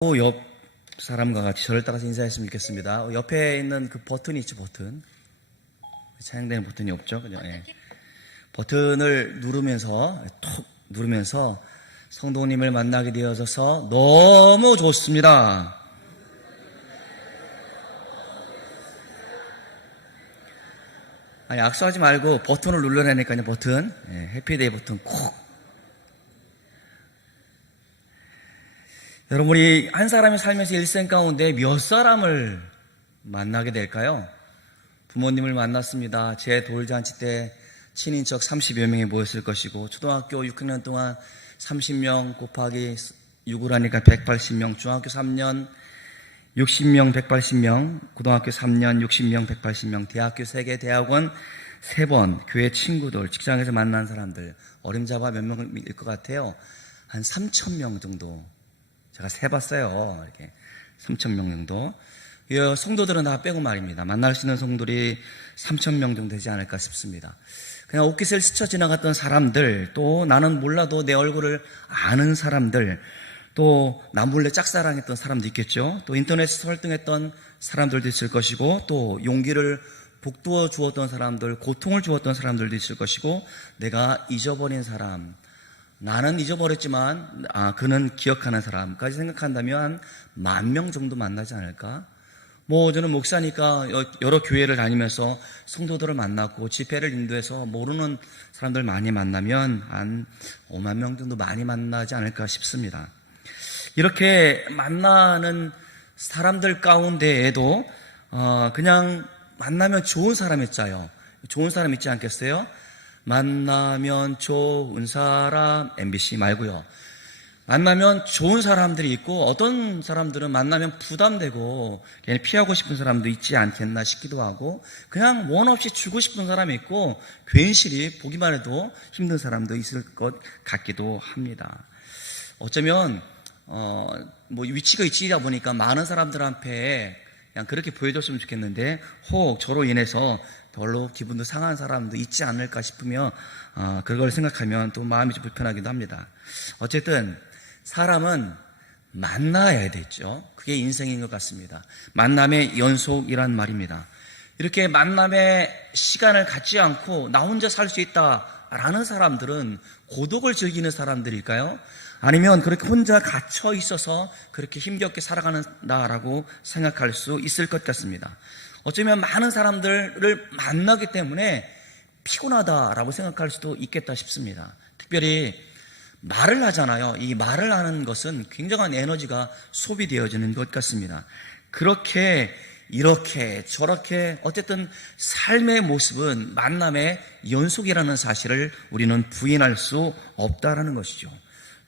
옆 사람과 같이 저를 따라서 인사했으면 좋겠습니다. 옆에 있는 그 버튼이 있죠, 버튼. 사용되는 버튼이 없죠, 그죠? 예. 버튼을 누르면서, 톡 누르면서 성도님을 만나게 되어서 너무 좋습니다. 아니, 악수하지 말고 버튼을 눌러내니까요, 버튼. 예, 해피데이 버튼 콕. 여러분이 한 사람이 살면서 일생 가운데 몇 사람을 만나게 될까요? 부모님을 만났습니다. 제 돌잔치 때 친인척 30여 명이 모였을 것이고, 초등학교 6학년 동안 30명 곱하기 6을 하니까 180명, 중학교 3년 60명, 180명, 고등학교 3년 60명, 180명, 대학교 3개, 대학원 3번, 교회 친구들, 직장에서 만난 사람들, 어림잡아 몇 명일 것 같아요? 한 3,000명 정도. 제가 세봤어요. 이렇게 3,000명 정도. 성도들은 다 빼고 말입니다. 만날 수 있는 성도들이 3,000명 정도 되지 않을까 싶습니다. 그냥 옷깃을 스쳐 지나갔던 사람들, 또 나는 몰라도 내 얼굴을 아는 사람들, 또 나 몰래 짝사랑했던 사람도 있겠죠. 또 인터넷에서 설득했던 사람들도 있을 것이고, 또 용기를 북돋워 주었던 사람들, 고통을 주었던 사람들도 있을 것이고, 내가 잊어버린 사람, 나는 잊어버렸지만 그는 기억하는 사람까지 생각한다면 한 10,000명 정도 만나지 않을까? 저는 목사니까 여러 교회를 다니면서 성도들을 만났고 집회를 인도해서 모르는 사람들 많이 만나면 한 50,000명 정도 많이 만나지 않을까 싶습니다. 이렇게 만나는 사람들 가운데에도 그냥 만나면 좋은 사람 있자요. 좋은 사람 있지 않겠어요? 만나면 좋은 사람, MBC 말고요. 만나면 좋은 사람들이 있고, 어떤 사람들은 만나면 부담되고 괜히 피하고 싶은 사람도 있지 않겠나 싶기도 하고, 그냥 원 없이 주고 싶은 사람이 있고, 괜시리 보기만 해도 힘든 사람도 있을 것 같기도 합니다. 어쩌면 위치가 이치다 보니까 많은 사람들 앞에 그냥 그렇게 보여줬으면 좋겠는데, 혹 저로 인해서 별로 기분도 상한 사람도 있지 않을까 싶으며 그걸 생각하면 또 마음이 좀 불편하기도 합니다. 어쨌든 사람은 만나야 되죠. 그게 인생인 것 같습니다. 만남의 연속이란 말입니다. 이렇게 만남의 시간을 갖지 않고 나 혼자 살 수 있다라는 사람들은 고독을 즐기는 사람들일까요? 아니면 그렇게 혼자 갇혀 있어서 그렇게 힘겹게 살아가는다라고 생각할 수 있을 것 같습니다. 어쩌면 많은 사람들을 만나기 때문에 피곤하다라고 생각할 수도 있겠다 싶습니다. 특별히 말을 하잖아요. 이 말을 하는 것은 굉장한 에너지가 소비되어지는 것 같습니다. 그렇게 이렇게 저렇게 어쨌든 삶의 모습은 만남의 연속이라는 사실을 우리는 부인할 수 없다라는 것이죠.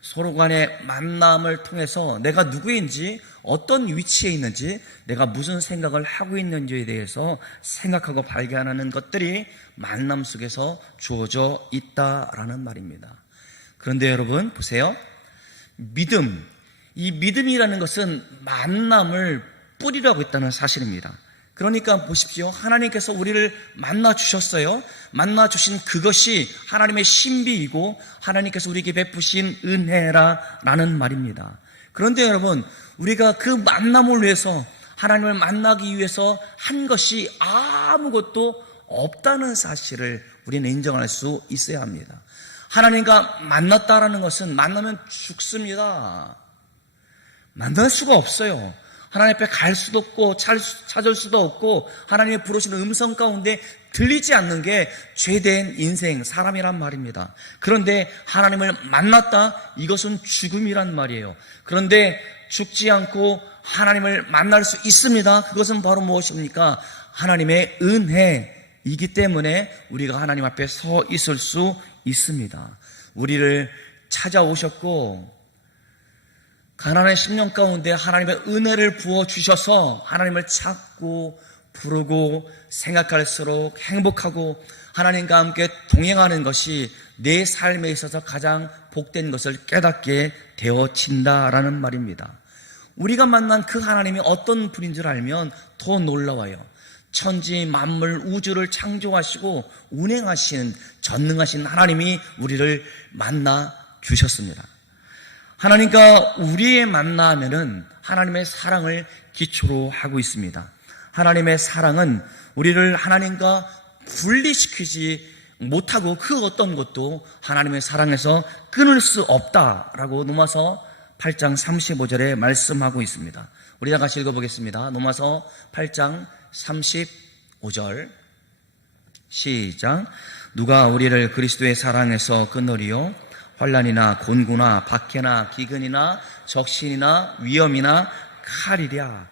서로 간의 만남을 통해서 내가 누구인지, 어떤 위치에 있는지, 내가 무슨 생각을 하고 있는지에 대해서 생각하고 발견하는 것들이 만남 속에서 주어져 있다라는 말입니다. 그런데 여러분 보세요. 믿음, 이 믿음이라는 것은 만남을 뿌리라고 있다는 사실입니다. 그러니까 보십시오. 하나님께서 우리를 만나주셨어요. 만나주신 그것이 하나님의 신비이고 하나님께서 우리에게 베푸신 은혜라는 말입니다. 그런데 여러분, 우리가 그 만남을 위해서, 하나님을 만나기 위해서 한 것이 아무것도 없다는 사실을 우리는 인정할 수 있어야 합니다. 하나님과 만났다라는 것은 만나면 죽습니다. 만날 수가 없어요. 하나님 앞에 갈 수도 없고 찾을 수도 없고, 하나님의 부르시는 음성 가운데 들리지 않는 게 죄된 인생, 사람이란 말입니다. 그런데 하나님을 만났다, 이것은 죽음이란 말이에요. 그런데 죽지 않고 하나님을 만날 수 있습니다. 그것은 바로 무엇입니까? 하나님의 은혜이기 때문에 우리가 하나님 앞에 서 있을 수 있습니다. 우리를 찾아오셨고 가난한 10년 가운데 하나님의 은혜를 부어주셔서 하나님을 찾고 부르고 생각할수록 행복하고 하나님과 함께 동행하는 것이 내 삶에 있어서 가장 복된 것을 깨닫게 되어진다라는 말입니다. 우리가 만난 그 하나님이 어떤 분인 줄 알면 더 놀라워요. 천지 만물 우주를 창조하시고 운행하신 전능하신 하나님이 우리를 만나 주셨습니다. 하나님과 우리의 만남에는 하나님의 사랑을 기초로 하고 있습니다. 하나님의 사랑은 우리를 하나님과 분리시키지 못하고 그 어떤 것도 하나님의 사랑에서 끊을 수 없다라고 로마서 8장 35절에 말씀하고 있습니다. 우리 다 같이 읽어보겠습니다. 로마서 8장 35절 시작. 누가 우리를 그리스도의 사랑에서 끊으리요? 환난이나 곤고나 박해나 기근이나 적신이나 위험이나 칼이랴.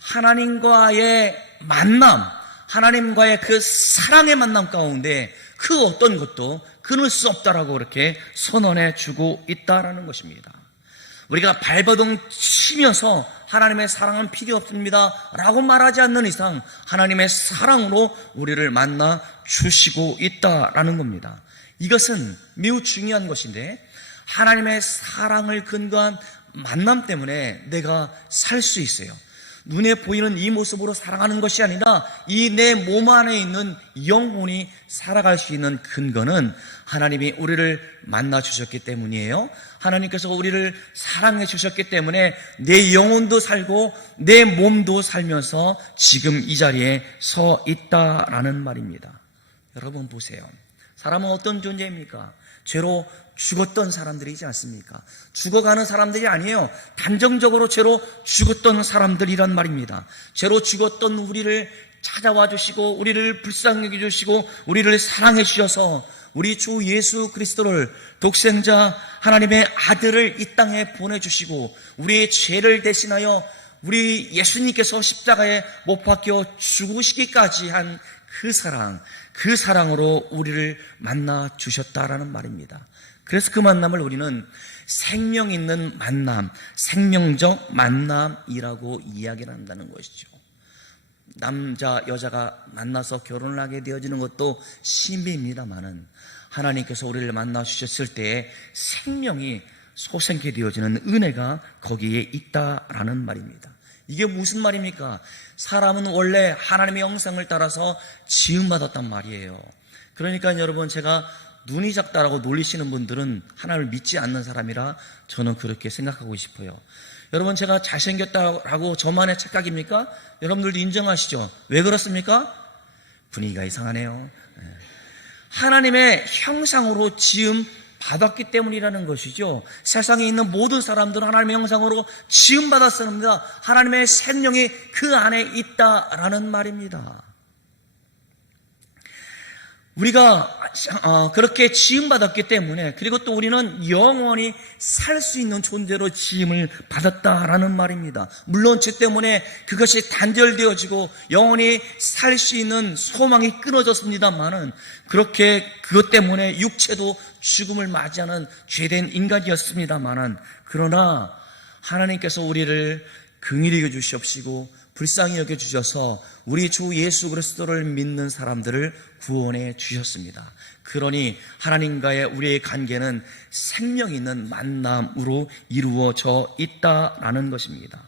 하나님과의 만남, 하나님과의 그 사랑의 만남 가운데 그 어떤 것도 끊을 수 없다라고 그렇게 선언해 주고 있다라는 것입니다. 우리가 발버둥 치면서 하나님의 사랑은 필요 없습니다 라고 말하지 않는 이상 하나님의 사랑으로 우리를 만나 주시고 있다라는 겁니다. 이것은 매우 중요한 것인데 하나님의 사랑을 근거한 만남 때문에 내가 살 수 있어요. 눈에 보이는 이 모습으로 살아가는 것이 아니라 이 내 몸 안에 있는 영혼이 살아갈 수 있는 근거는 하나님이 우리를 만나 주셨기 때문이에요. 하나님께서 우리를 사랑해 주셨기 때문에 내 영혼도 살고 내 몸도 살면서 지금 이 자리에 서 있다라는 말입니다. 여러분 보세요. 사람은 어떤 존재입니까? 죄로 죽었던 사람들이지 않습니까? 죽어가는 사람들이 아니에요. 단정적으로 죄로 죽었던 사람들이란 말입니다. 죄로 죽었던 우리를 찾아와 주시고 우리를 불쌍히 여겨 주시고 우리를 사랑해 주셔서 우리 주 예수 그리스도를 독생자 하나님의 아들을 이 땅에 보내주시고 우리의 죄를 대신하여 우리 예수님께서 십자가에 못 박혀 죽으시기까지 한 그 사랑, 그 사랑으로 우리를 만나 주셨다라는 말입니다. 그래서 그 만남을 우리는 생명 있는 만남, 생명적 만남이라고 이야기를 한다는 것이죠. 남자, 여자가 만나서 결혼을 하게 되어지는 것도 신비입니다만은 하나님께서 우리를 만나 주셨을 때에 생명이 솟게 되어지는 은혜가 거기에 있다라는 말입니다. 이게 무슨 말입니까? 사람은 원래 하나님의 형상을 따라서 지음받았단 말이에요. 그러니까 여러분, 제가 눈이 작다라고 놀리시는 분들은 하나님을 믿지 않는 사람이라 저는 그렇게 생각하고 싶어요. 여러분, 제가 잘생겼다라고 저만의 착각입니까? 여러분들도 인정하시죠? 왜 그렇습니까? 분위기가 이상하네요. 하나님의 형상으로 지음 받았기 때문이라는 것이죠. 세상에 있는 모든 사람들은 하나님의 형상으로 지음받았습니다. 하나님의 생명이 그 안에 있다라는 말입니다. 우리가 그렇게 지음받았기 때문에, 그리고 또 우리는 영원히 살 수 있는 존재로 지음을 받았다라는 말입니다. 물론 죄 때문에 그것이 단절되어지고 영원히 살 수 있는 소망이 끊어졌습니다만은, 그렇게 그것 때문에 육체도 죽음을 맞이하는 죄된 인간이었습니다만은, 그러나 하나님께서 우리를 긍휼히 여겨주시옵시고 불쌍히 여겨주셔서 우리 주 예수 그리스도를 믿는 사람들을 구원해 주셨습니다. 그러니 하나님과의 우리의 관계는 생명 있는 만남으로 이루어져 있다라는 것입니다.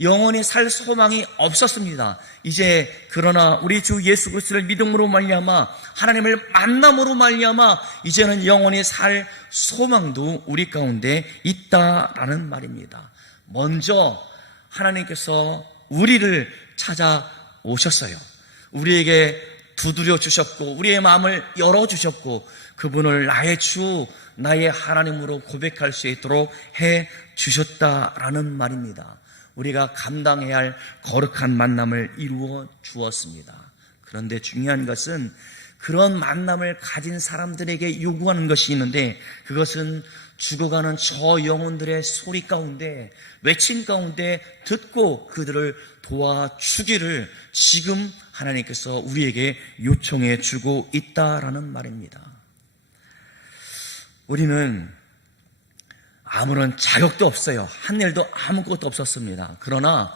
영원히 살 소망이 없었습니다. 이제 그러나 우리 주 예수 그리스도를 믿음으로 말미암아 하나님을 만남으로 말미암아 이제는 영원히 살 소망도 우리 가운데 있다라는 말입니다. 먼저 하나님께서 우리를 찾아오셨어요. 우리에게 두드려 주셨고 우리의 마음을 열어주셨고 그분을 나의 주, 나의 하나님으로 고백할 수 있도록 해 주셨다라는 말입니다. 우리가 감당해야 할 거룩한 만남을 이루어 주었습니다. 그런데 중요한 것은 그런 만남을 가진 사람들에게 요구하는 것이 있는데, 그것은 죽어가는 저 영혼들의 소리 가운데, 외침 가운데 듣고 그들을 도와주기를 지금 하나님께서 우리에게 요청해 주고 있다라는 말입니다. 우리는 아무런 자격도 없어요. 한 일도 아무것도 없었습니다. 그러나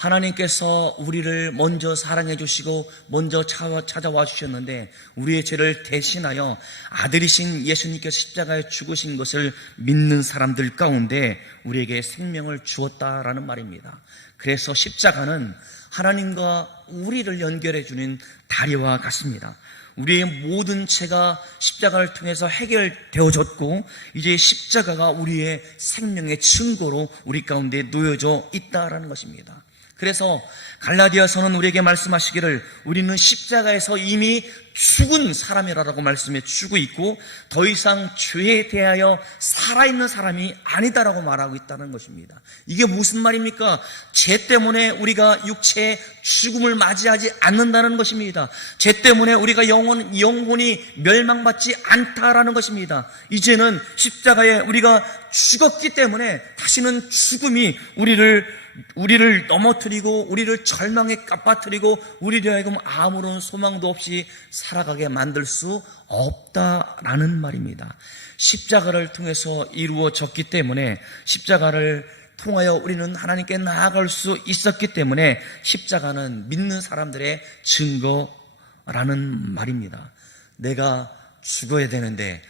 하나님께서 우리를 먼저 사랑해 주시고 먼저 찾아와 주셨는데, 우리의 죄를 대신하여 아들이신 예수님께서 십자가에 죽으신 것을 믿는 사람들 가운데 우리에게 생명을 주었다라는 말입니다. 그래서 십자가는 하나님과 우리를 연결해 주는 다리와 같습니다. 우리의 모든 죄가 십자가를 통해서 해결되어졌고 이제 십자가가 우리의 생명의 증거로 우리 가운데 놓여져 있다라는 것입니다. 그래서 갈라디아서는 우리에게 말씀하시기를 우리는 십자가에서 이미 죽은 사람이라고 말씀해 주고 있고 더 이상 죄에 대하여 살아있는 사람이 아니다라고 말하고 있다는 것입니다. 이게 무슨 말입니까? 죄 때문에 우리가 육체의 죽음을 맞이하지 않는다는 것입니다. 죄 때문에 우리가 영혼이 멸망받지 않다라는 것입니다. 이제는 십자가에 우리가 죽었기 때문에 다시는 죽음이 우리를 넘어뜨리고 우리를 절망에 빠뜨리고 우리를 하여금 아무런 소망도 없이 살아가게 만들 수 없다라는 말입니다. 십자가를 통해서 이루어졌기 때문에 십자가를 통하여 우리는 하나님께 나아갈 수 있었기 때문에 십자가는 믿는 사람들의 증거라는 말입니다. 내가 죽어야 되는데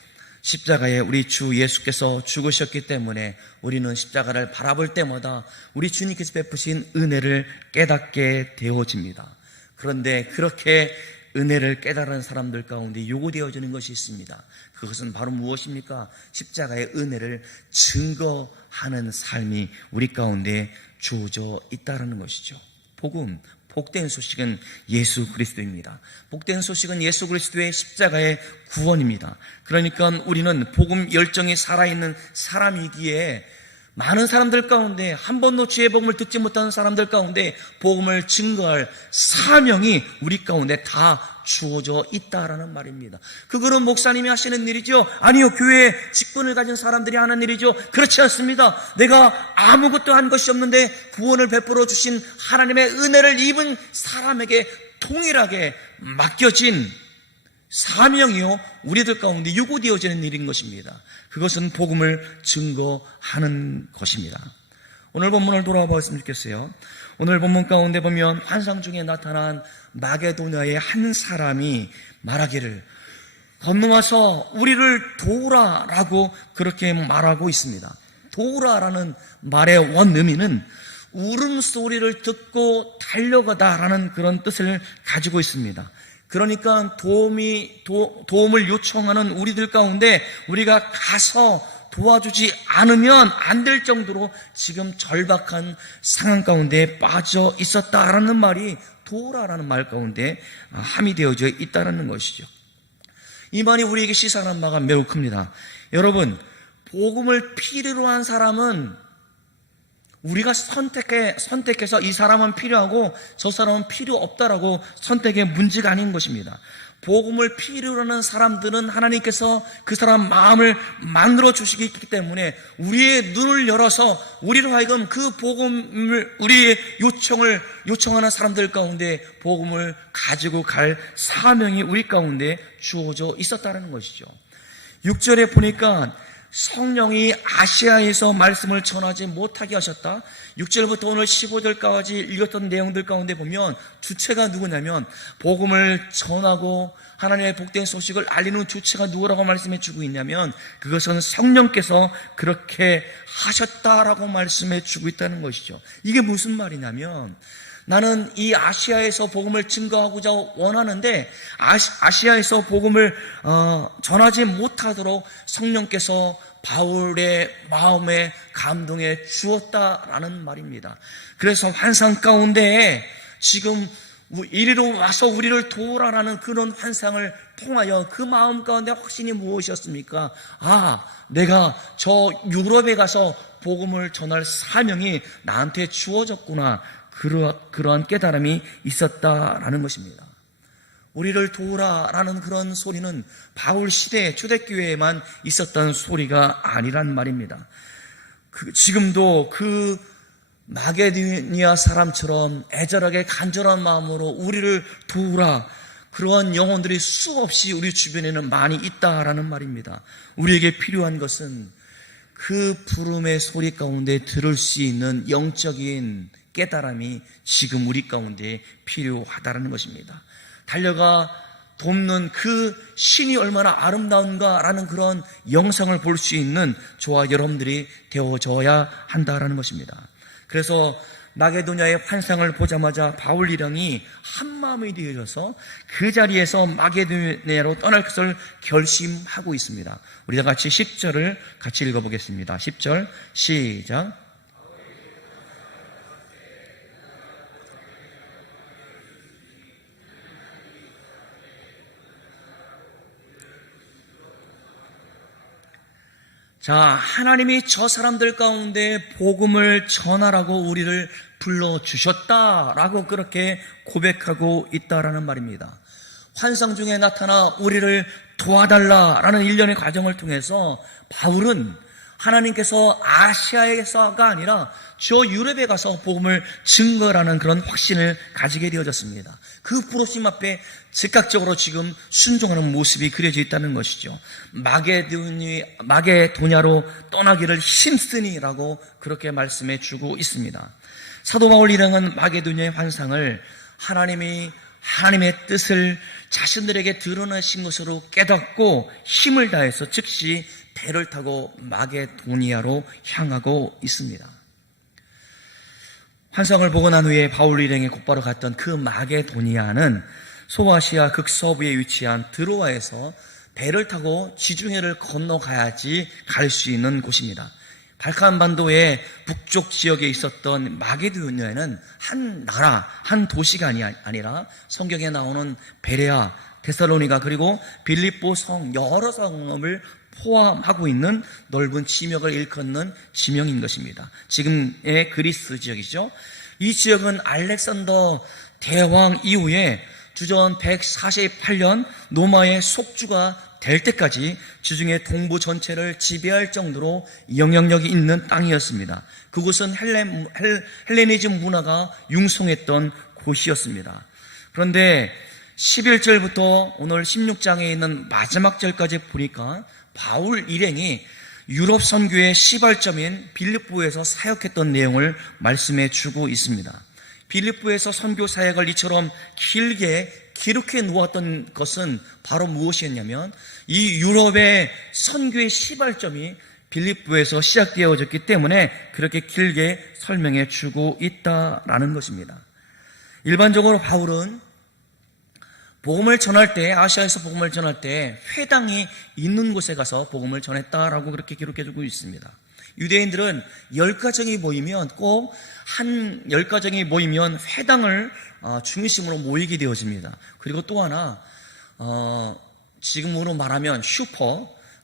십자가에 우리 주 예수께서 죽으셨기 때문에 우리는 십자가를 바라볼 때마다 우리 주님께서 베푸신 은혜를 깨닫게 되어집니다. 그런데 그렇게 은혜를 깨달은 사람들 가운데 요구되어지는 것이 있습니다. 그것은 바로 무엇입니까? 십자가의 은혜를 증거하는 삶이 우리 가운데 주어져 있다는 것이죠. 복된 소식은 예수 그리스도입니다. 복된 소식은 예수 그리스도의 십자가의 구원입니다. 그러니까 우리는 복음 열정이 살아있는 사람이기에 많은 사람들 가운데 한 번도 주의 복음을 듣지 못하는 사람들 가운데 복음을 증거할 사명이 우리 가운데 다 주어져 있다라는 말입니다. 그거는 목사님이 하시는 일이죠? 아니요, 교회에 직분을 가진 사람들이 하는 일이죠? 그렇지 않습니다. 내가 아무것도 한 것이 없는데 구원을 베풀어 주신 하나님의 은혜를 입은 사람에게 동일하게 맡겨진 사명이요 우리들 가운데 요구되어지는 일인 것입니다. 그것은 복음을 증거하는 것입니다. 오늘 본문을 돌아와 봤으면 좋겠어요. 오늘 본문 가운데 보면 환상 중에 나타난 마게도냐의 한 사람이 말하기를 건너와서 우리를 도우라라고 그렇게 말하고 있습니다. 도우라라는 말의 원의미는 울음소리를 듣고 달려가다라는 그런 뜻을 가지고 있습니다. 그러니까 도움을 요청하는 우리들 가운데 우리가 가서 도와주지 않으면 안 될 정도로 지금 절박한 상황 가운데 빠져 있었다라는 말이 도우라라는 말 가운데 함이 되어져 있다는 것이죠. 이 말이 우리에게 시사하는 바가 매우 큽니다. 여러분, 복음을 필요로 한 사람은 우리가 선택해서 이 사람은 필요하고 저 사람은 필요 없다라고 선택의 문제가 아닌 것입니다. 복음을 필요로 하는 사람들은 하나님께서 그 사람 마음을 만들어 주시기 때문에 우리의 눈을 열어서 우리로 하여금 그 복음을 우리의 요청하는 사람들 가운데 복음을 가지고 갈 사명이 우리 가운데 주어져 있었다는 것이죠. 6절에 보니까 성령이 아시아에서 말씀을 전하지 못하게 하셨다. 6절부터 오늘 15절까지 읽었던 내용들 가운데 보면 주체가 누구냐면 복음을 전하고 하나님의 복된 소식을 알리는 주체가 누구라고 말씀해 주고 있냐면 그것은 성령께서 그렇게 하셨다라고 말씀해 주고 있다는 것이죠. 이게 무슨 말이냐면 나는 이 아시아에서 복음을 증거하고자 원하는데 아시아에서 복음을 전하지 못하도록 성령께서 바울의 마음에 감동해 주었다라는 말입니다. 그래서 환상 가운데 지금 이리로 와서 우리를 도우라라는 그런 환상을 통하여 그 마음 가운데 확신이 무엇이었습니까? 내가 저 유럽에 가서 복음을 전할 사명이 나한테 주어졌구나. 그러한 깨달음이 있었다라는 것입니다. 우리를 도우라라는 그런 소리는 바울 시대 초대교회에만 있었던 소리가 아니란 말입니다. 지금도 그 마게도니아 사람처럼 애절하게 간절한 마음으로 우리를 도우라, 그러한 영혼들이 수없이 우리 주변에는 많이 있다라는 말입니다. 우리에게 필요한 것은 그 부름의 소리 가운데 들을 수 있는 영적인 깨달음이 지금 우리 가운데 필요하다는 것입니다. 달려가 돕는 그 신이 얼마나 아름다운가라는 그런 영상을 볼 수 있는 저와 여러분들이 되어져야 한다라는 것입니다. 그래서 마게도냐의 환상을 보자마자 바울 일행이 한마음이 되어져서 그 자리에서 마게도냐로 떠날 것을 결심하고 있습니다. 우리 다 같이 10절을 같이 읽어보겠습니다. 10절 시작. 자, 하나님이 저 사람들 가운데 복음을 전하라고 우리를 불러주셨다라고 그렇게 고백하고 있다라는 말입니다. 환상 중에 나타나 우리를 도와달라라는 일련의 과정을 통해서 바울은 하나님께서 아시아에서가 아니라 저 유럽에 가서 복음을 증거라는 그런 확신을 가지게 되어졌습니다. 그 부르심 앞에 즉각적으로 지금 순종하는 모습이 그려져 있다는 것이죠. 마게도냐로 떠나기를 힘쓰니라고 그렇게 말씀해 주고 있습니다. 사도 바울 일행은 마게도냐의 환상을 하나님의 뜻을 자신들에게 드러내신 것으로 깨닫고 힘을 다해서 즉시 배를 타고 마게도니아로 향하고 있습니다. 환상을 보고 난 후에 바울 일행이 곧바로 갔던 그 마게도니아는 소아시아 극서부에 위치한 드로아에서 배를 타고 지중해를 건너가야지 갈 수 있는 곳입니다. 발칸 반도의 북쪽 지역에 있었던 마게도니아는 한 나라, 한 도시가 아니라 성경에 나오는 베레아, 데살로니가 그리고 빌립보 성 여러 성읍을 포함하고 있는 넓은 지역을 일컫는 지명인 것입니다. 지금의 그리스 지역이죠. 이 지역은 알렉산더 대왕 이후에 주전 148년 로마의 속주가 될 때까지 지중해 동부 전체를 지배할 정도로 영향력이 있는 땅이었습니다. 그곳은 헬레니즘 문화가 융성했던 곳이었습니다. 그런데 11절부터 오늘 16장에 있는 마지막 절까지 보니까 바울 일행이 유럽 선교의 시발점인 빌립보에서 사역했던 내용을 말씀해 주고 있습니다. 빌립보에서 선교 사역을 이처럼 길게 기록해 놓았던 것은 바로 무엇이었냐면 이 유럽의 선교의 시발점이 빌립보에서 시작되어졌기 때문에 그렇게 길게 설명해 주고 있다라는 것입니다. 일반적으로 바울은 복음을 전할 때, 아시아에서 복음을 전할 때 회당이 있는 곳에 가서 복음을 전했다라고 그렇게 기록해주고 있습니다. 유대인들은 10가정이 모이면 꼭 한 10가정이 모이면 회당을 중심으로 모이게 되어집니다. 그리고 또 하나 지금으로 말하면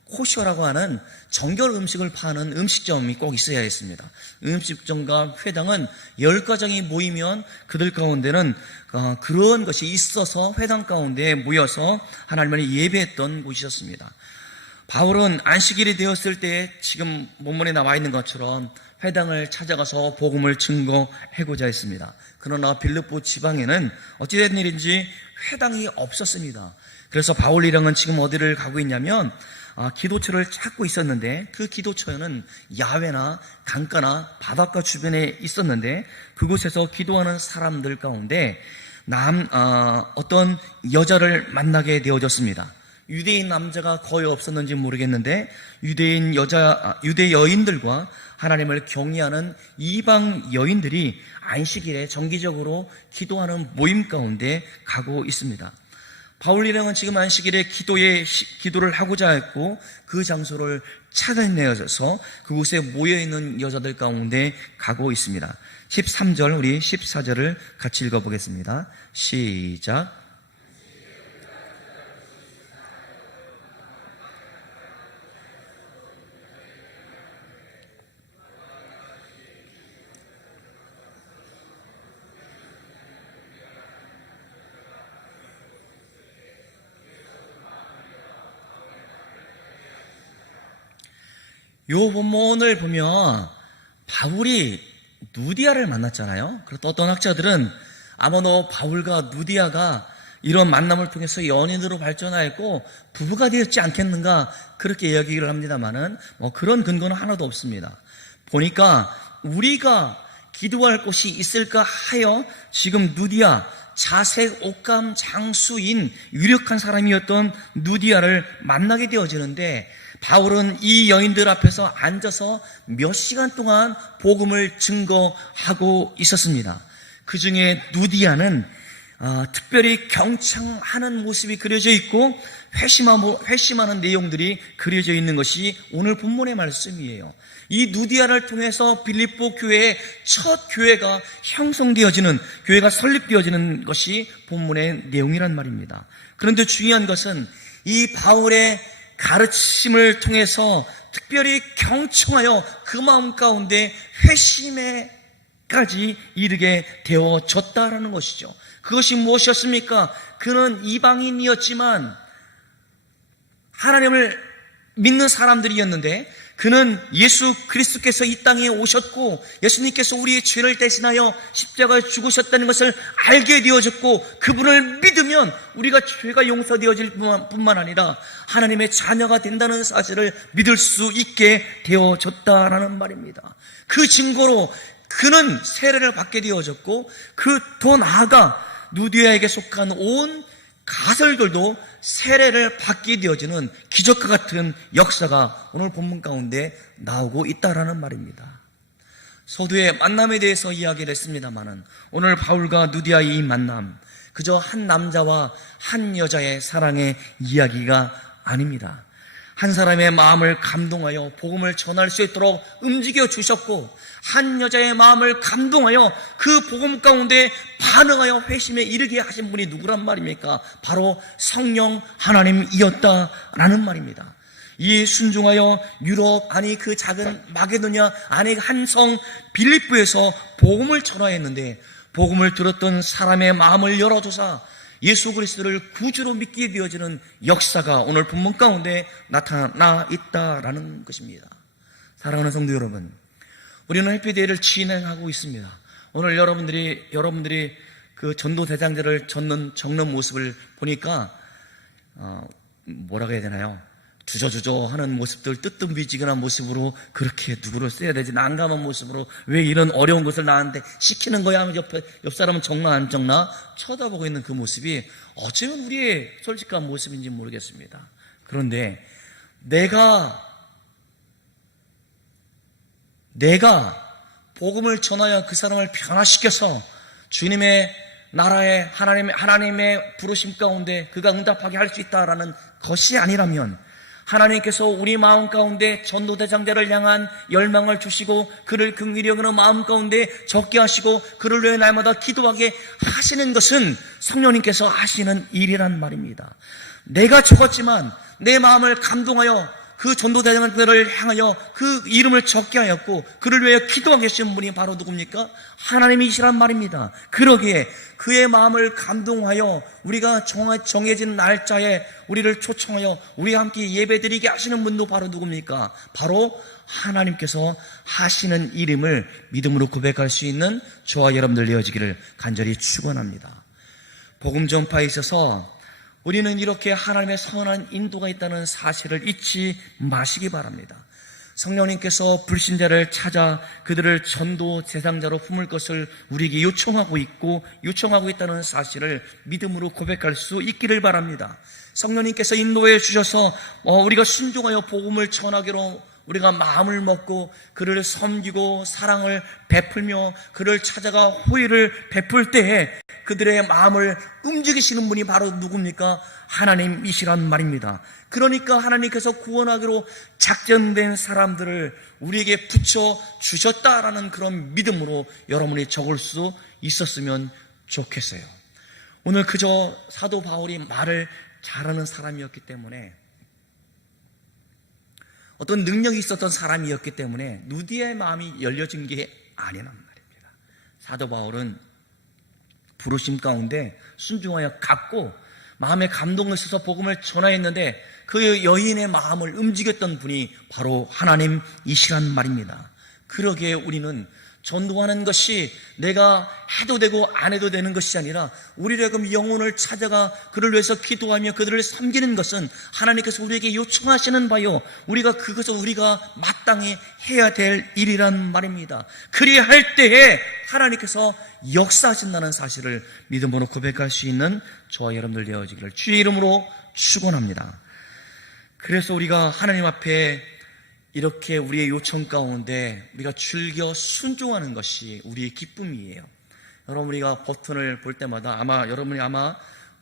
코셔라고 하는 정결 음식을 파는 음식점이 꼭 있어야 했습니다. 음식점과 회당은 10가정이 모이면 그들 가운데는 그런 것이 있어서 회당 가운데 모여서 하나님을 예배했던 곳이었습니다. 바울은 안식일이 되었을 때 지금 본문에 나와 있는 것처럼 회당을 찾아가서 복음을 증거하고자 했습니다. 그러나 빌립보 지방에는 어찌된 일인지 회당이 없었습니다. 그래서 바울 일행은 지금 어디를 가고 있냐면 기도처를 찾고 있었는데 그 기도처는 야외나 강가나 바닷가 주변에 있었는데 그곳에서 기도하는 사람들 가운데 어떤 여자를 만나게 되어졌습니다. 유대인 남자가 거의 없었는지 모르겠는데 유대 여인들과 하나님을 경외하는 이방 여인들이 안식일에 정기적으로 기도하는 모임 가운데 가고 있습니다. 바울 일행은 지금 안식일에 기도를 하고자 했고 그 장소를 찾아내어서 그곳에 모여있는 여자들 가운데 가고 있습니다. 13절 우리 14절을 같이 읽어보겠습니다. 시작. 요 본문을 보면 바울이 누디아를 만났잖아요. 그래서 어떤 학자들은 아마 바울과 누디아가 이런 만남을 통해서 연인으로 발전하였고 부부가 되었지 않겠는가 그렇게 이야기를 합니다만은 그런 근거는 하나도 없습니다. 보니까 우리가 기도할 곳이 있을까 하여 지금 누디아 자색 옥감 장수인 유력한 사람이었던 누디아를 만나게 되어지는데 바울은 이 여인들 앞에서 앉아서 몇 시간 동안 복음을 증거하고 있었습니다. 그 중에 누디아는 특별히 경청하는 모습이 그려져 있고 회심하는 내용들이 그려져 있는 것이 오늘 본문의 말씀이에요. 이 누디아를 통해서 빌립보 교회의 첫 교회가 형성되어지는, 교회가 설립되어지는 것이 본문의 내용이란 말입니다. 그런데 중요한 것은 이 바울의 가르침을 통해서 특별히 경청하여 그 마음 가운데 회심에까지 이르게 되어졌다라는 것이죠. 그것이 무엇이었습니까? 그는 이방인이었지만 하나님을 믿는 사람들이었는데, 그는 예수 그리스도께서 이 땅에 오셨고 예수님께서 우리의 죄를 대신하여 십자가에 죽으셨다는 것을 알게 되어졌고, 그분을 믿으면 우리가 죄가 용서되어질 뿐만 아니라 하나님의 자녀가 된다는 사실을 믿을 수 있게 되어졌다라는 말입니다. 그 증거로 그는 세례를 받게 되어졌고, 그 더 나아가 누디아에게 속한 온 가설들도 세례를 받게 되어지는 기적과 같은 역사가 오늘 본문 가운데 나오고 있다라는 말입니다. 서두의 만남에 대해서 이야기를 했습니다마는 오늘 바울과 누디아의 이 만남, 그저 한 남자와 한 여자의 사랑의 이야기가 아닙니다. 한 사람의 마음을 감동하여 복음을 전할 수 있도록 움직여 주셨고, 한 여자의 마음을 감동하여 그 복음 가운데 반응하여 회심에 이르게 하신 분이 누구란 말입니까? 바로 성령 하나님이었다라는 말입니다. 이에 순종하여 유럽, 아니 그 작은 마게도냐 안의 한 성 빌립보에서 복음을 전하였는데, 복음을 들었던 사람의 마음을 열어줘서 예수 그리스도를 구주로 믿게 되어지는 역사가 오늘 본문 가운데 나타나 있다라는 것입니다. 사랑하는 성도 여러분, 우리는 해피데이를 진행하고 있습니다. 오늘 여러분들이 그 전도대장자를 적는 모습을 보니까 뭐라고 해야 되나요? 주저주저 하는 모습들, 뜨뜻미지근한 모습으로 그렇게 누구를 써야 되지, 난감한 모습으로 왜 이런 어려운 것을 나한테 시키는 거야 하면 옆 사람은 적나 안 적나 쳐다보고 있는 그 모습이 어쩌면 우리의 솔직한 모습인지 모르겠습니다. 그런데 내가 복음을 전하여 그 사람을 변화시켜서 주님의 나라의 하나님의 부르심 가운데 그가 응답하게 할 수 있다라는 것이 아니라면, 하나님께서 우리 마음 가운데 전도대장자를 향한 열망을 주시고 그를 긍휼히 여기는 마음 가운데 적게 하시고 그를 위해 날마다 기도하게 하시는 것은 성령님께서 하시는 일이란 말입니다. 내가 적었지만 내 마음을 감동하여 그 전도대장자를 향하여 그 이름을 적게 하였고 그를 위해 기도하게 하신 분이 바로 누굽니까? 하나님이시란 말입니다. 그러기에 그의 마음을 감동하여 우리가 정해진 날짜에 우리를 초청하여 우리와 함께 예배드리게 하시는 분도 바로 누굽니까? 바로 하나님께서 하시는 이름을 믿음으로 고백할 수 있는 저와 여러분들 되어지기를 간절히 축원합니다. 복음 전파에 있어서 우리는 이렇게 하나님의 선한 인도가 있다는 사실을 잊지 마시기 바랍니다. 성령님께서 불신자를 찾아 그들을 전도 대상자로 품을 것을 우리에게 요청하고 있다는 사실을 믿음으로 고백할 수 있기를 바랍니다. 성령님께서 인도해 주셔서 우리가 순종하여 복음을 전하기로 우리가 마음을 먹고 그를 섬기고 사랑을 베풀며 그를 찾아가 호의를 베풀 때에 그들의 마음을 움직이시는 분이 바로 누굽니까? 하나님이시란 말입니다. 그러니까 하나님께서 구원하기로 작정된 사람들을 우리에게 붙여 주셨다라는 그런 믿음으로 여러분이 적을 수 있었으면 좋겠어요. 오늘 그저 사도 바울이 말을 잘하는 사람이었기 때문에, 어떤 능력이 있었던 사람이었기 때문에 누디아의 마음이 열려진 게 아니란 말입니다. 사도 바울은 부르심 가운데 순종하여 갔고 마음에 감동을 써서 복음을 전하였는데 그 여인의 마음을 움직였던 분이 바로 하나님이시란 말입니다. 그러기에 우리는 전도하는 것이 내가 해도 되고 안 해도 되는 것이 아니라 우리의 그 영혼을 찾아가 그를 위해서 기도하며 그들을 섬기는 것은 하나님께서 우리에게 요청하시는 바요, 그것을 우리가 마땅히 해야 될 일이란 말입니다. 그리할 때에 하나님께서 역사하신다는 사실을 믿음으로 고백할 수 있는 저와 여러분들 되어지기를 주의 이름으로 축원합니다. 그래서 우리가 하나님 앞에 이렇게 우리의 요청 가운데 우리가 즐겨 순종하는 것이 우리의 기쁨이에요. 여러분, 우리가 버튼을 볼 때마다 여러분이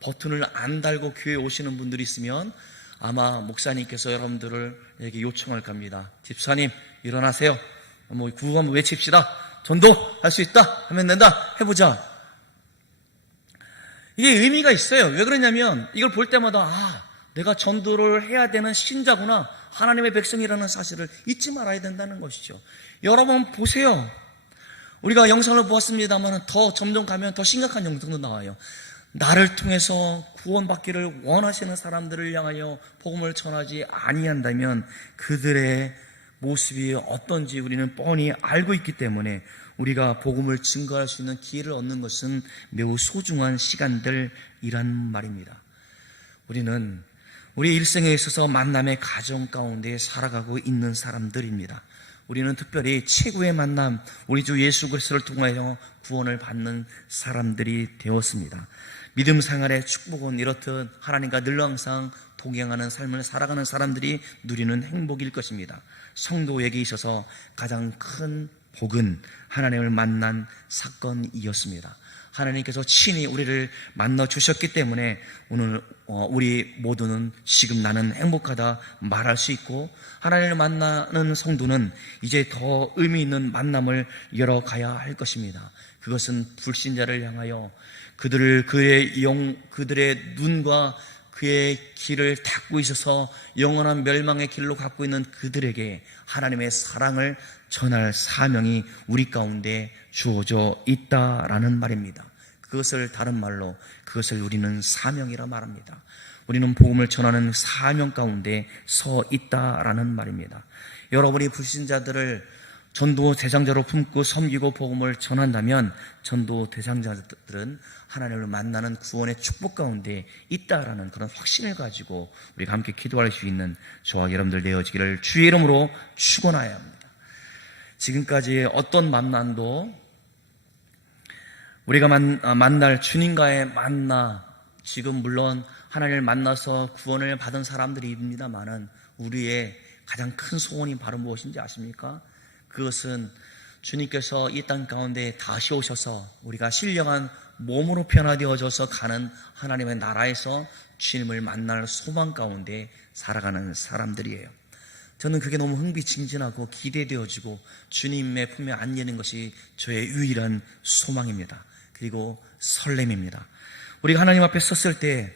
버튼을 안 달고 교회에 오시는 분들이 있으면 아마 목사님께서 여러분들에게 요청할 겁니다. 집사님, 일어나세요. 구호 한번 외칩시다. 전도할 수 있다 하면 된다. 해보자. 이게 의미가 있어요. 왜 그러냐면 이걸 볼 때마다 내가 전도를 해야 되는 신자구나, 하나님의 백성이라는 사실을 잊지 말아야 된다는 것이죠. 여러분 보세요. 우리가 영상을 보았습니다만 더 점점 가면 더 심각한 영상도 나와요. 나를 통해서 구원받기를 원하시는 사람들을 향하여 복음을 전하지 아니한다면 그들의 모습이 어떤지 우리는 뻔히 알고 있기 때문에 우리가 복음을 증거할 수 있는 기회를 얻는 것은 매우 소중한 시간들이란 말입니다. 우리는 우리 일생에 있어서 만남의 가정 가운데 살아가고 있는 사람들입니다. 우리는 특별히 최고의 만남, 우리 주 예수 그리스도를 통하여 구원을 받는 사람들이 되었습니다. 믿음 생활의 축복은 이렇듯 하나님과 늘 항상 동행하는 삶을 살아가는 사람들이 누리는 행복일 것입니다. 성도에게 있어서 가장 큰 복은 하나님을 만난 사건이었습니다. 하나님께서 친히 우리를 만나 주셨기 때문에 오늘 우리 모두는 지금 나는 행복하다 말할 수 있고, 하나님을 만나는 성도는 이제 더 의미 있는 만남을 열어가야 할 것입니다. 그것은 불신자를 향하여 그들의 눈과 그의 길을 닫고 있어서 영원한 멸망의 길로 갖고 있는 그들에게 하나님의 사랑을 전할 사명이 우리 가운데 주어져 있다라는 말입니다. 그것을 다른 말로 그것을 우리는 사명이라 말합니다. 우리는 복음을 전하는 사명 가운데 서 있다라는 말입니다. 여러분이 불신자들을 전도 대상자로 품고 섬기고 복음을 전한다면 전도 대상자들은 하나님을 만나는 구원의 축복 가운데 있다라는 그런 확신을 가지고 우리가 함께 기도할 수 있는 저와 여러분들 되어지기를 주의 이름으로 축원하여야 합니다. 지금까지 어떤 만남도 우리가 만날 주님과의 지금 물론 하나님을 만나서 구원을 받은 사람들입니다만은 우리의 가장 큰 소원이 바로 무엇인지 아십니까? 그것은 주님께서 이 땅 가운데 다시 오셔서 우리가 신령한 몸으로 변화되어져서 가는 하나님의 나라에서 주님을 만날 소망 가운데 살아가는 사람들이에요. 저는 그게 너무 흥미진진하고 기대되어지고 주님의 품에 안기는 것이 저의 유일한 소망입니다. 그리고 설렘입니다. 우리가 하나님 앞에 섰을 때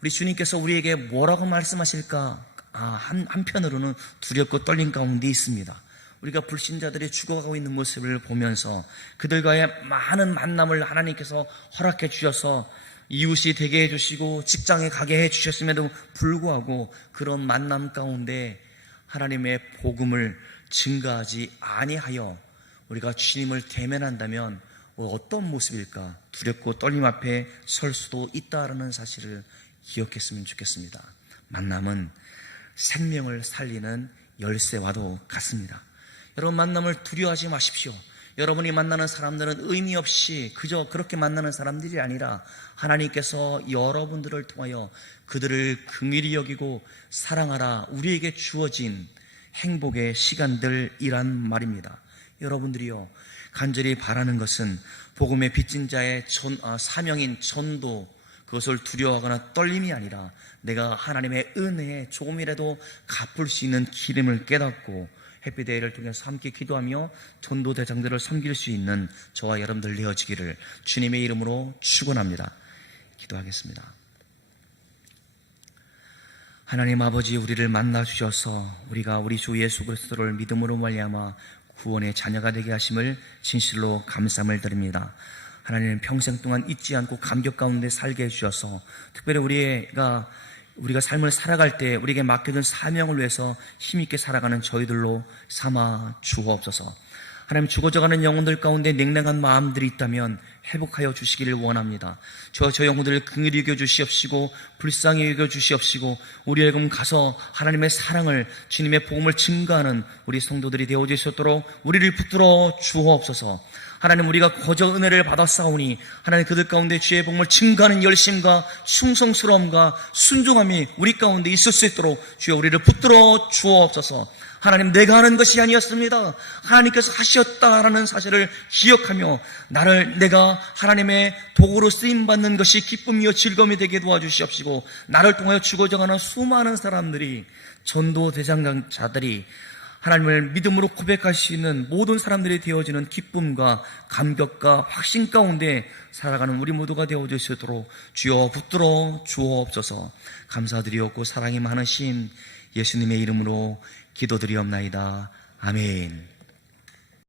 우리 주님께서 우리에게 뭐라고 말씀하실까? 한편으로는 두렵고 떨림 가운데 있습니다. 우리가 불신자들이 죽어가고 있는 모습을 보면서 그들과의 많은 만남을 하나님께서 허락해 주셔서 이웃이 되게 해주시고 직장에 가게 해주셨음에도 불구하고 그런 만남 가운데 하나님의 복음을 증거하지 아니하여 우리가 주님을 대면한다면 어떤 모습일까? 두렵고 떨림 앞에 설 수도 있다라는 사실을 기억했으면 좋겠습니다. 만남은 생명을 살리는 열쇠와도 같습니다. 여러분, 만남을 두려워하지 마십시오. 여러분이 만나는 사람들은 의미 없이 그저 그렇게 만나는 사람들이 아니라 하나님께서 여러분들을 통하여 그들을 긍휼히 여기고 사랑하라 우리에게 주어진 행복의 시간들이란 말입니다. 여러분들이요, 간절히 바라는 것은 복음의 빚진 자의 사명인 전도, 그것을 두려워하거나 떨림이 아니라 내가 하나님의 은혜에 조금이라도 갚을 수 있는 기름을 깨닫고 해피데이를 통해서 함께 기도하며 전도 대상들을 섬길 수 있는 저와 여러분들 되어지기를 주님의 이름으로 축원합니다. 기도하겠습니다. 하나님 아버지, 우리를 만나 주셔서 우리가 우리 주 예수 그리스도를 믿음으로 말미암아 구원의 자녀가 되게 하심을 진실로 감사함을 드립니다. 하나님, 평생 동안 잊지 않고 감격 가운데 살게 해주셔서 특별히 우리가 삶을 살아갈 때 우리에게 맡겨진 사명을 위해서 힘있게 살아가는 저희들로 삼아 주옵소서. 하나님, 죽어져가는 영혼들 가운데 냉랭한 마음들이 있다면 회복하여 주시기를 원합니다. 저 영혼들을 긍휼히 여겨 주시옵시고 불쌍히 여겨 주시옵시고 우리에게 가서 하나님의 사랑을, 주님의 복음을 증거하는 우리 성도들이 되어질 수 있도록 우리를 붙들어 주옵소서. 하나님, 우리가 거저 은혜를 받았사오니 하나님, 그들 가운데 주의 복음을 증거하는 열심과 충성스러움과 순종함이 우리 가운데 있을 수 있도록 주여 우리를 붙들어 주옵소서. 하나님, 내가 하는 것이 아니었습니다. 하나님께서 하셨다라는 사실을 기억하며 내가 하나님의 도구로 쓰임받는 것이 기쁨이요 즐거움이 되게 도와주시옵시고, 나를 통하여 죽어져가는 수많은 사람들이, 전도 대장자들이 하나님을 믿음으로 고백할 수 있는 모든 사람들이 되어지는 기쁨과 감격과 확신 가운데 살아가는 우리 모두가 되어주시도록 주여 붙들어 주옵소서. 감사드리옵고 사랑이 많으신 예수님의 이름으로 기도드리옵나이다. 아멘.